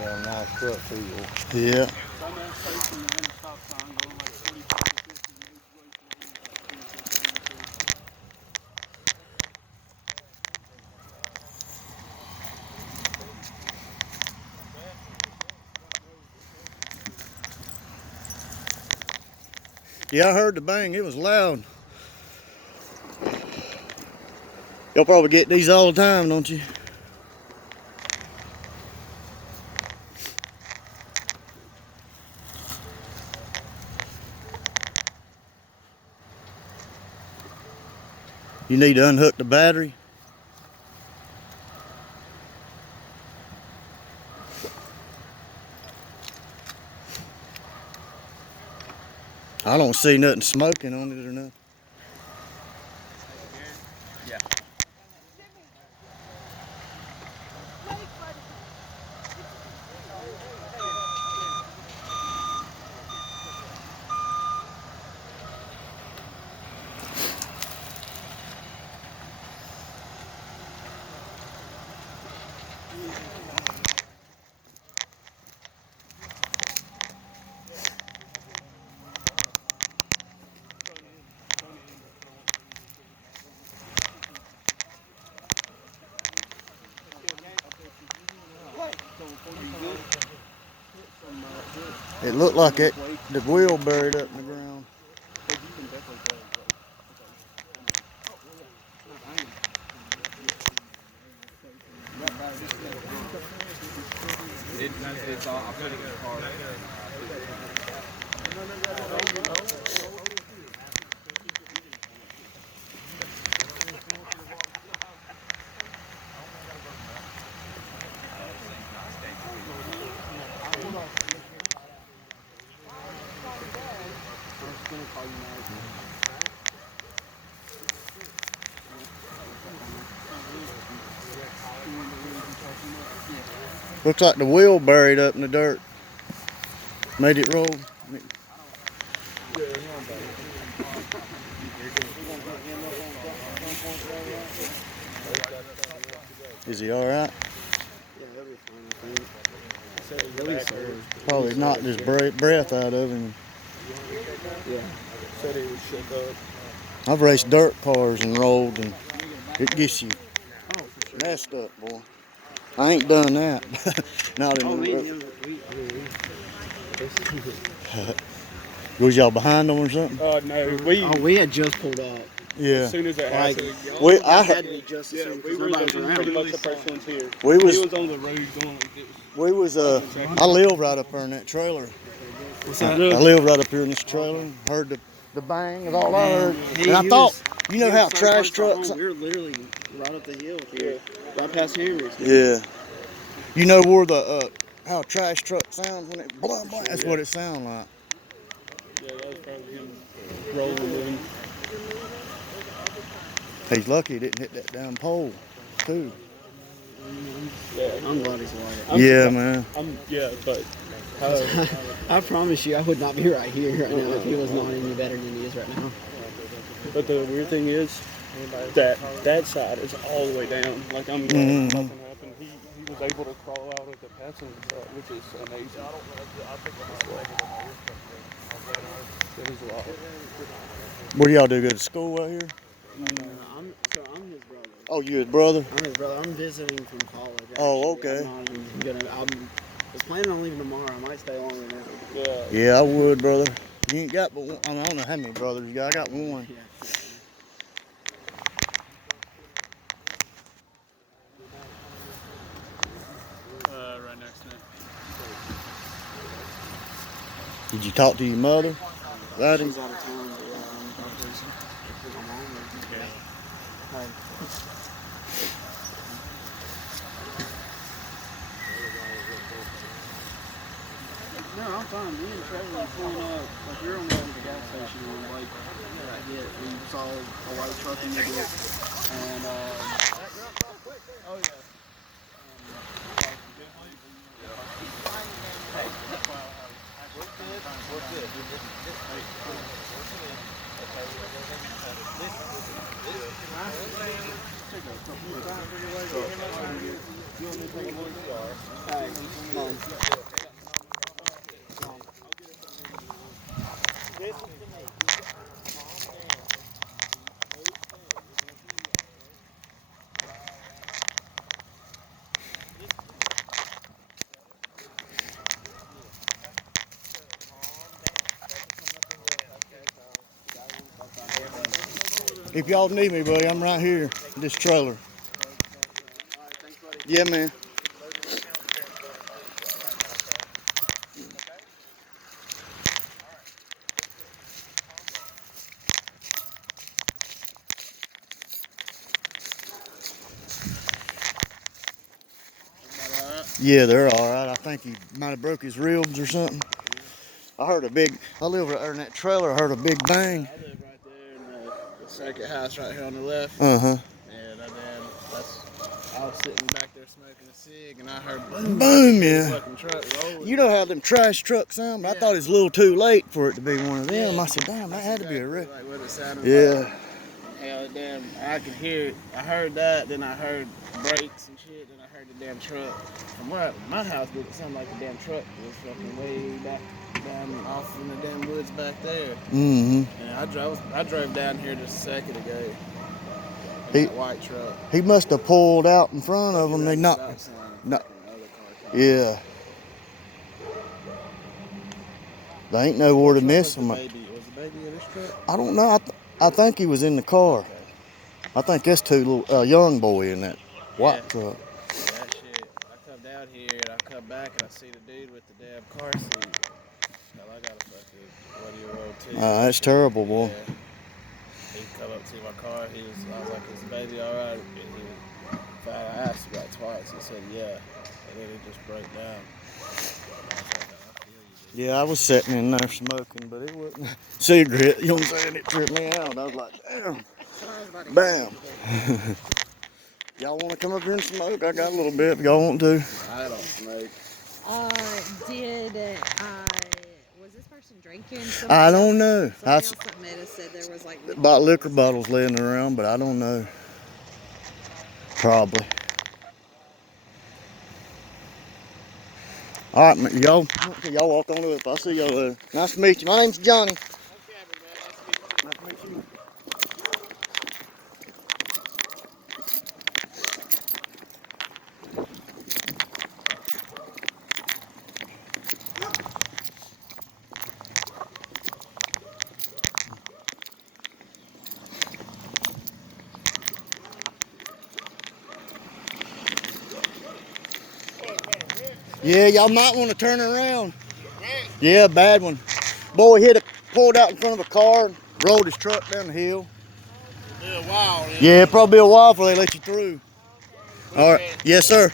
Damn nice truck field. Yeah. Yeah, I heard the bang. It was loud. Y'all probably get these all the time, don't you? You need to unhook the battery. I don't see nothing smoking on it or nothing. Yeah. It looked like the wheel buried up in the ground. It's all, I'll put it in the car. Looks like the wheel buried up in the dirt. Made it roll. Is he all right? Yeah, he'll be fine, I think. Probably knocked his breath out of him. Yeah. Said he was shook up. I've raced dirt cars and rolled, and it gets you messed up, boy. I ain't done that. Not in the Was y'all behind them or something? No, we had just pulled up. Yeah. As soon as that happened. I had to be just as soon as nobody's around. We was on the road going. We was I live right up there in that trailer. What's that? I live right up here in this trailer. Heard the bang is all I heard. And I thought, you know how trash trucks. We were literally right up the hill here, right past Henry's. Yeah. You know where the how a trash truck sounds when it blah blah. That's what it sounds like. Yeah, that was probably him rolling in. He's lucky he didn't hit that damn pole, too. Yeah, I'm glad he's alive. Yeah, man. But I promise you, I would not be right here right now if he was not any better than he is right now. But the weird thing is that side is all the way down. Like I'm glad nothing happened. He was able to crawl out of the passenger side, which is amazing. It was a lot. What do y'all do? Go to school out here? I'm his brother. Oh, you his brother? I'm his brother. I'm visiting from college. Actually. Oh, okay. I was planning on leaving tomorrow. I might stay longer than that. Yeah, I would, brother. You ain't got but one. I don't know how many brothers you got. I got one. Yeah. Right next to me. Did you talk to your mother? She's out of town. No, I'm fine. Me and Trevor were pulling up. Like, we were on the way to the gas station and, like, we saw a white truck in the ditch. And, oh, yeah. Hey, If y'all need me, buddy, I'm right here. This trailer. Yeah, man. Yeah, they're all right. I think he might have broke his ribs or something. I heard a big. I live right there in that trailer. I heard a big bang. I live right there in the second house right here on the left. Uh-huh. And I was sitting back there smoking a cig, and I heard boom. Boom, yeah. Fucking truck rolling. You know how them trash trucks sound? But I thought it was a little too late for it to be one of them. I said, damn, that had to be a wreck. Like what it sounded Yeah. like. Hell, damn, I could hear it. I heard that, then I heard brakes and shit, then I heard the damn truck. From where my house did it sound like the damn truck was fucking way back down off in the damn woods back there. Mm-hmm. And I drove down here just a second ago. He- That white truck. He must have pulled out in front of them. They knocked. No. Yeah. They ain't nowhere to miss them. Was the baby in this truck? I don't know. I think he was in the car. I think that's two little young boy in that white truck. That shit. I come down here and I come back and I see the dude with the damn car seat. Hell, I got a fucking 1-year-old too. That's terrible, boy. Yeah. He come up to my car. I was like, "Is the baby all right?" I asked about twice. He said, "Yeah," and then he just broke down. Yeah, I was sitting in there smoking, but it wasn't cigarette. You know what I'm saying? It tripped me out. I was like, damn. Bam. Y'all want to come up here and smoke? I got a little bit if y'all want to. I don't smoke. Was this person drinking? I don't know. Somebody else that met us said there was like About liquor bottles laying around, but I don't know. Probably. All right, y'all walk on up. I'll see y'all later. Nice to meet you. My name's Johnny. Nice to meet you. Yeah, y'all might want to turn around. Yeah, bad one. Boy pulled out in front of a car and rolled his truck down the hill. Yeah, wow. Yeah, probably a while before they let you through. All right. Yes, sir.